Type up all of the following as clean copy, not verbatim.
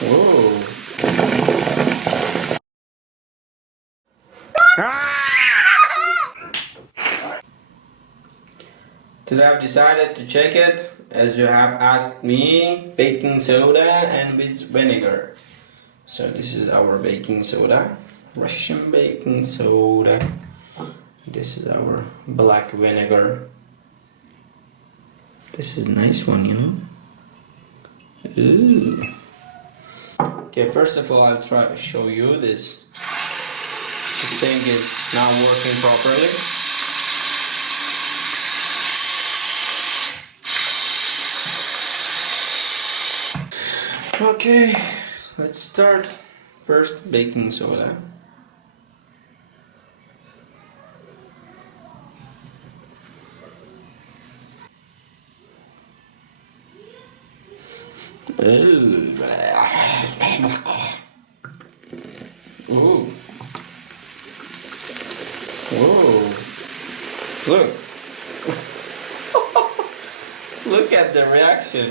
Whoa. Today I've decided to check it, as you have asked me, baking soda and with vinegar. So this is our baking soda, Russian baking soda. This is our black vinegar. This is a nice one, you know. Ooh. Okay, first of all, I'll try to show you this. This thing is not working properly. Okay, let's start. First, baking soda. Ooh. Ooh. Whoa. Look. Look at the reaction.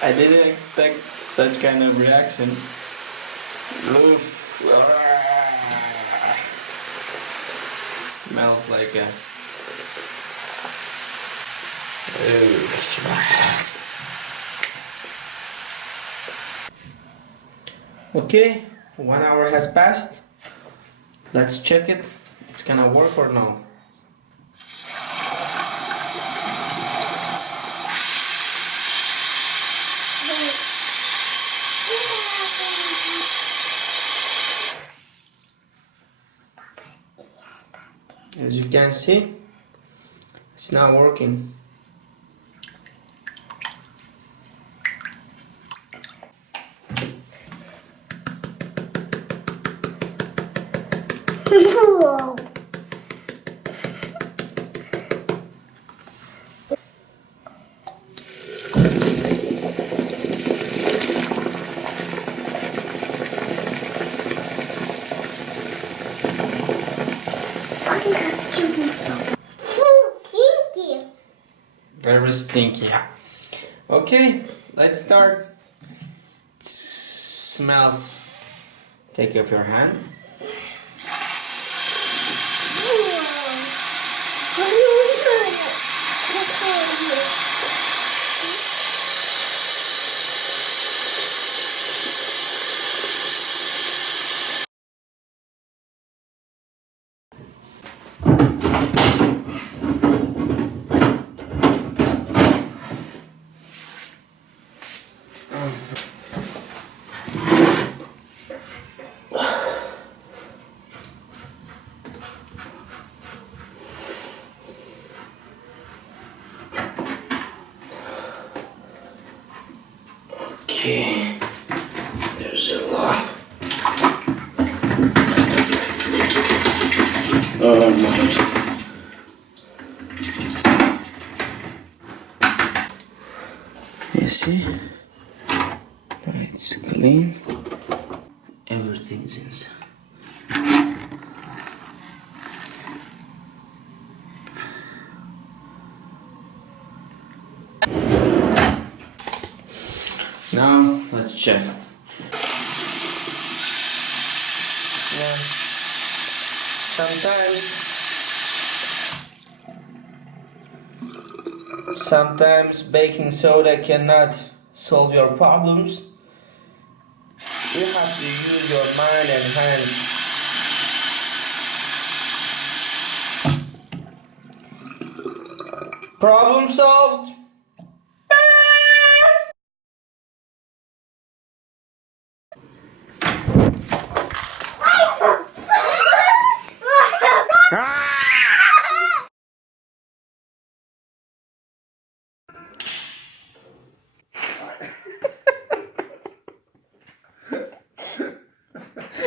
I didn't expect such kind of reaction. Oof. Smells like a... Okay, 1 hour has passed. Let's check it. It's gonna work or no? As you can see, it's not working. Very stinky. Okay, let's start. It smells. Take off your hand. Okay, there's a lot. Oh my. You see? Now it's clean. Everything's inside. Now let's check. Yeah. Sometimes baking soda cannot solve your problems. You have to use your mind and hands. Problem solved.